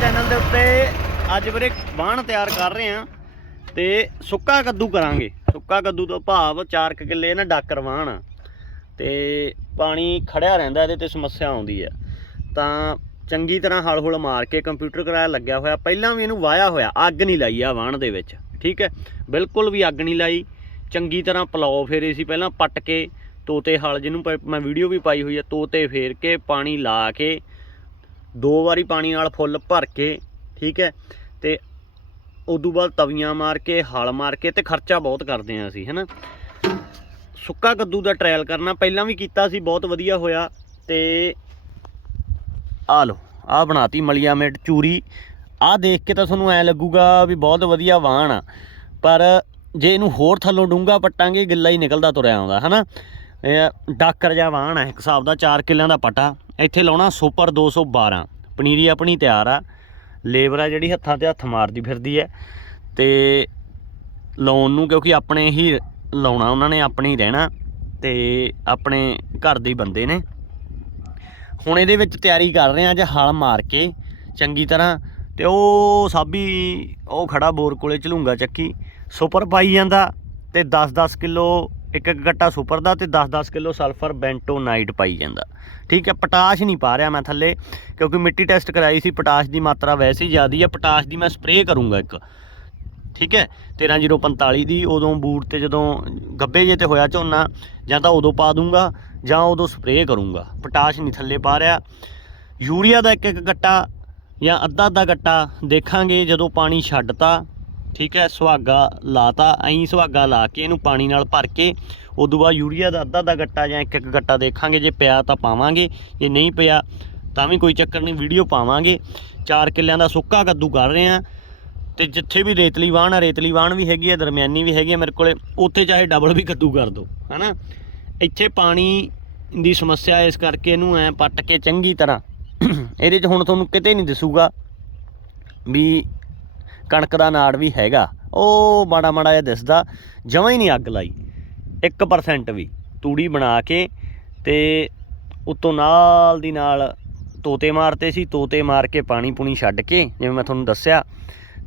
Channel ਦੇ ਉੱਤੇ ਅੱਜ ਵੀਰੇ ਬਾਣ ਤਿਆਰ ਕਰ ਰਹੇ ਆ ਤੇ ਸੁੱਕਾ ਕੱਦੂ ਕਰਾਂਗੇ। ਸੁੱਕਾ ਕੱਦੂ ਤੋਂ ਭਾਵ 4 ਕਿੱਲੇ ਨਾ ਡਾਕਰ ਵਾਹਣ। ਆ ਤੇ ਪਾਣੀ ਖੜਿਆ ਰਹਿੰਦਾ ਇਹਦੇ ਤੇ ਸਮੱਸਿਆ ਆਉਂਦੀ ਆ ਤਾਂ ਚੰਗੀ ਤਰ੍ਹਾਂ ਹਲ ਹੁਲ ਮਾਰ ਕੇ ਕੰਪਿਊਟਰ ਕਰਾਇਆ ਲੱਗਿਆ ਹੋਇਆ। ਪਹਿਲਾਂ ਵੀ ਇਹਨੂੰ ਵਾਇਆ ਹੋਇਆ, ਅੱਗ ਨਹੀਂ ਲਾਈ ਆ ਵਾਹਣ ਦੇ ਵਿੱਚ, ਠੀਕ ਹੈ? ਬਿਲਕੁਲ ਵੀ ਅੱਗ ਨਹੀਂ ਲਾਈ। ਚੰਗੀ ਤਰ੍ਹਾਂ ਪਲਾਉ ਫੇਰੇ ਸੀ ਪਹਿਲਾਂ, ਪੱਟ ਕੇ ਤੋਤੇ ਹਲ ਜਿਹਨੂੰ ਪ- ਮੈਂ ਵੀਡੀਓ ਵੀ ਪਾਈ ਹੋਈ ਆ ਤੋਤੇ ਫੇਰ ਕੇ ਪਾਣੀ ਲਾ ਕੇ ਦੋ ਵਾਰੀ ਪਾਣੀ ਨਾਲ ਫੁੱਲ ਭਰ ਕੇ, ਠੀਕ ਹੈ, ਤੇ ਉਦੋਂ ਬਾਅਦ ਤਵੀਆਂ ਮਾਰ ਕੇ, ਹਲ ਮਾਰ ਕੇ ਤੇ ਖਰਚਾ ਬਹੁਤ ਕਰਦੇ ਆ ਅਸੀਂ, ਹੈਨਾ। ਸੁੱਕਾ ਕੱਦੂ ਦਾ ਟ੍ਰਾਇਲ ਕਰਨਾ ਪਹਿਲਾਂ ਵੀ ਕੀਤਾ ਸੀ, ਬਹੁਤ ਵਧੀਆ ਹੋਇਆ, ਤੇ ਆ ਲੋ ਆ ਬਣਾਤੀ ਮਲੀਆ ਮਿਰਚ ਚੂਰੀ। ਆ ਦੇਖ ਕੇ ਤਾਂ ਤੁਹਾਨੂੰ ਐ ਲੱਗੂਗਾ ਵੀ ਬਹੁਤ ਵਧੀਆ ਵਾਹਣ ਆ, ਪਰ ਜੇ ਇਹਨੂੰ ਹੋਰ ਥੱਲੋਂ ਡੂੰਗਾ ਪੱਟਾਂਗੇ, ਗਿੱਲਾ ਹੀ ਨਿਕਲਦਾ ਤੁਰਿਆ ਆਉਂਦਾ, ਹਨਾ। ਇਹ ਡਾਕਰ ਜਿਹਾ ਵਾਹਣ ਹੈ ਇੱਕ ਹਿਸਾਬ ਦਾ 4 ਕਿੱਲਿਆਂ ਦਾ ਪਟਾ। ਇੱਥੇ ਲਾਉਣਾ ਸੁਪਰ 212 ਪਨੀਰੀ ਆਪਣੀ ਤਿਆਰ ਆ। ਲੇਬਰ ਆ ਜਿਹੜੀ ਹੱਥਾਂ ਤੇ ਹੱਥ ਮਾਰਦੀ ਫਿਰਦੀ ਹੈ ਤੇ ਲਾਉਣ ਨੂੰ ਕਿਉਂਕਿ ਆਪਣੇ ਹੀ ਲਾਉਣਾ, ਉਹਨਾਂ ਨੇ ਆਪਣੇ ਹੀ ਰਹਿਣਾ ਤੇ ਆਪਣੇ ਘਰ ਦੇ ਬੰਦੇ ਨੇ। ਹੁਣ ਇਹਦੇ ਵਿੱਚ ਤਿਆਰੀ ਕਰ ਰਹੇ ਆ ਅੱਜ ਹਲ ਮਾਰ ਕੇ, ਚੰਗੀ ਤਰ੍ਹਾਂ। ਤੇ ਉਹ ਸਾਬੀ, ਉਹ ਖੜਾ ਬੋਰ ਕੋਲੇ ਝਲੂੰਗਾ ਚੱਕੀ। ਸੁਪਰ ਪਾਈ ਜਾਂਦਾ ਤੇ 10-10 ਕਿਲੋ ਇੱਕ ਇੱਕ ਗੱਟਾ ਸੁਪਰ ਦਾ ਤੇ 10-10 ਕਿਲੋ ਸਲਫਰ ਬੈਂਟੋਨਾਈਟ ਪਾਈ ਜਾਂਦਾ। ਠੀਕ ਹੈ, ਪੋਟਾਸ਼ ਨਹੀਂ ਪਾ ਰਿਹਾ ਮੈਂ ਥੱਲੇ, ਕਿਉਂਕਿ ਮਿੱਟੀ ਟੈਸਟ ਕਰਾਈ ਸੀ, ਪੋਟਾਸ਼ ਦੀ ਮਾਤਰਾ ਵੈਸੇ ਹੀ ਜ਼ਿਆਦੀ ਹੈ, ਪਟਾਸ਼ ਦੀ ਮੈਂ ਸਪਰੇਅ ਕਰੂੰਗਾ ਇੱਕ। ਠੀਕ ਹੈ 13045 ਦੀ ਉਦੋਂ ਬੂਟ ਤੇ ਜਦੋਂ ਗੱਬੇ ਜੇ ਤੇ ਹੋਇਆ ਝੋਨਾ, ਜਾਂ ਤਾਂ ਉਦੋਂ ਪਾ ਦੂੰਗਾ, ਜਾਂ ਉਦੋਂ ਸਪਰੇਅ ਕਰੂੰਗਾ। ਪੋਟਾਸ਼ ਨਹੀਂ ਥੱਲੇ ਪਾ ਰਿਹਾ। ਯੂਰੀਆ ਦਾ ਇੱਕ ਇੱਕ ਗੱਟਾ ਜਾਂ ਅੱਧਾ ਅੱਧਾ ਗੱਟਾ ਦੇਖਾਂਗੇ, ਜਦੋਂ ਪਾਣੀ ਛੱਡਤਾ ਠੀਕ ਹੈ, ਸੁਹਾਗਾ ਲਾਤਾ ਐਂ ਸੁਹਾਗਾ ਲਾ ਕੇ ਇਹਨੂੰ ਪਾਣੀ ਨਾਲ ਭਰ ਕੇ, ਉਦੋਂ ਬਾਅਦ ਯੂਰੀਆ ਦਾ ਅੱਧਾ ਦਾ ਗੱਟਾ ਜਾਂ ਇੱਕ ਇੱਕ ਗੱਟਾ ਦੇਖਾਂਗੇ, ਜੇ ਪਿਆ ਤਾਂ ਪਾਵਾਂਗੇ, ਜੇ ਨਹੀਂ ਪਿਆ ਤਾਂ ਵੀ ਕੋਈ ਚੱਕਰ ਨਹੀਂ, ਵੀਡੀਓ ਪਾਵਾਂਗੇ। 4 ਕਿੱਲਿਆਂ ਦਾ ਸੁੱਕਾ ਕੱਦੂ ਕਰ ਰਹੇ ਆ ਤੇ ਜਿੱਥੇ ਵੀ ਰੇਤਲੀ ਵਾਹਣ ਆ, ਰੇਤਲੀ ਵਾਹਣ ਵੀ ਹੈਗੀ ਆ, ਦਰਮਿਆਨੀ ਵੀ ਹੈਗੀ ਆ ਮੇਰੇ ਕੋਲੇ, ਉੱਥੇ ਚਾਹੇ ਡਬਲ ਵੀ ਕੱਦੂ ਕਰ ਦਿਓ, ਹਨਾ? ਇੱਥੇ ਪਾਣੀ ਦੀ ਸਮੱਸਿਆ ਇਸ ਕਰਕੇ ਇਹਨੂੰ ਐ ਪੱਟ ਕੇ ਚੰਗੀ ਤਰ੍ਹਾਂ, ਇਹਦੇ 'ਚ ਹੁਣ ਤੁਹਾਨੂੰ ਕਿਤੇ ਨਹੀਂ ਦਿਸੂਗਾ ਵੀ ਕਣਕ ਦਾ ਨਾੜ ਵੀ ਹੈਗਾ, ਉਹ ਮਾੜਾ ਮਾੜਾ ਜਿਹਾ ਦਿਸਦਾ, ਜਮਾਂ ਹੀ ਨਹੀਂ ਅੱਗ ਲਾਈ। 1% ਵੀ, ਤੂੜੀ ਬਣਾ ਕੇ ਤੇ ਉਤੋਂ ਨਾਲ ਦੀ ਨਾਲ ਤੋਤੇ ਮਾਰਤੇ ਸੀ, ਤੋਤੇ ਮਾਰ ਕੇ ਪਾਣੀ ਪੂਣੀ ਛੱਡ ਕੇ, ਜਿਵੇਂ ਮੈਂ ਤੁਹਾਨੂੰ ਦੱਸਿਆ।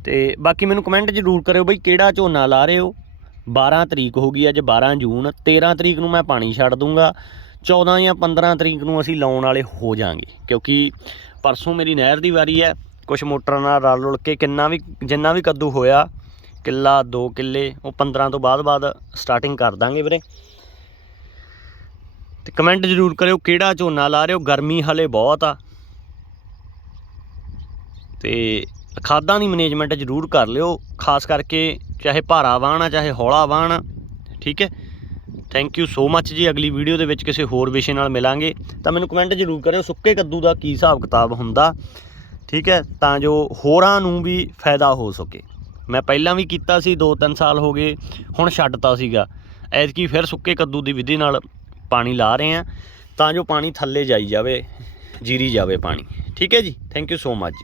ਤੇ ਬਾਕੀ ਮੈਨੂੰ ਕਮੈਂਟ ਜ਼ਰੂਰ ਕਰਿਓ ਬਈ, ਕਿਹੜਾ ਝੋਨਾ ਲਾ ਰਹੇ ਹੋ? 12 ਤਰੀਕ ਹੋ ਗਈ, ਅੱਜ 12 ਜੂਨ 13 ਤਰੀਕ ਨੂੰ ਮੈਂ ਪਾਣੀ ਛੱਡ ਦੂੰਗਾ। 14 ਜਾਂ 15 ਤਰੀਕ ਨੂੰ ਅਸੀਂ ਲਾਉਣ ਵਾਲੇ ਹੋ ਜਾਾਂਗੇ, ਕਿਉਂਕਿ ਪਰਸੋਂ ਮੇਰੀ ਨਹਿਰ ਦੀ ਵਾਰੀ ਹੈ ਕੁਝ ਮੋਟਰਾਂ ਨਾਲ ਰਲ ਰੁਲ ਕੇ ਕਿੰਨਾ ਵੀ, ਜਿੰਨਾ ਵੀ ਕੱਦੂ ਹੋਇਆ, ਕਿੱਲਾ 2 ਕਿੱਲੇ, ਉਹ 15 ਤੋਂ ਬਾਅਦ ਬਾਅਦ ਸਟਾਰਟਿੰਗ ਕਰ ਦਾਂਗੇ ਵੀਰੇ। ਤੇ ਕਮੈਂਟ ਜ਼ਰੂਰ ਕਰਿਓ ਕਿਹੜਾ ਝੋਨਾ ਲਾ ਰਹੇ ਹੋ, ਗਰਮੀ ਹਲੇ ਬਹੁਤ ਆ। ਤੇ ਖਾਦਾਂ ਦੀ ਮੈਨੇਜਮੈਂਟ ਜ਼ਰੂਰ ਕਰ ਲਿਓ, ਖਾਸ ਕਰਕੇ ਚਾਹੇ ਭਾਰਾ ਵਾਹਣ ਆ, ਚਾਹੇ ਹੌਲਾ ਵਾਹਣ ਆ, ਠੀਕ ਹੈ? ਥੈਂਕ ਯੂ ਸੋ ਮੱਚ ਜੀ, ਅਗਲੀ ਵੀਡੀਓ ਦੇ ਵਿੱਚ ਕਿਸੇ ਹੋਰ ਵਿਸ਼ੇ ਨਾਲ ਮਿਲਾਂਗੇ। ਤਾਂ ਮੈਨੂੰ ਕਮੈਂਟ ਜ਼ਰੂਰ ਕਰਿਓ ਸੁੱਕੇ ਕੱਦੂ ਦਾ ਕੀ ਹਿਸਾਬ ਕਿਤਾਬ ਹੁੰਦਾ। ਠੀਕ ਹੈ, ਤਾਂ ਜੋ ਹੋਰਾਂ ਨੂੰ ਵੀ ਫਾਇਦਾ ਹੋ ਸਕੇ। ਮੈਂ ਪਹਿਲਾਂ ਵੀ ਕੀਤਾ ਸੀ 2-3 ਸਾਲ ਹੋ ਗਏ, ਹੁਣ ਛੱਡਤਾ ਸੀਗਾ। ਐਤਕੀ ਫਿਰ ਸੁੱਕੇ ਕੱਦੂ ਦੀ ਵਿਧੀ ਨਾਲ ਪਾਣੀ ਲਾ ਰਹੇ ਆ ਤਾਂ ਜੋ ਪਾਣੀ ਥੱਲੇ ਜਾਈ ਜਾਵੇ, ਜੀਰੀ ਜਾਵੇ ਪਾਣੀ। ਠੀਕ ਹੈ ਜੀ ਥੈਂਕ ਯੂ ਸੋ ਮੱਚ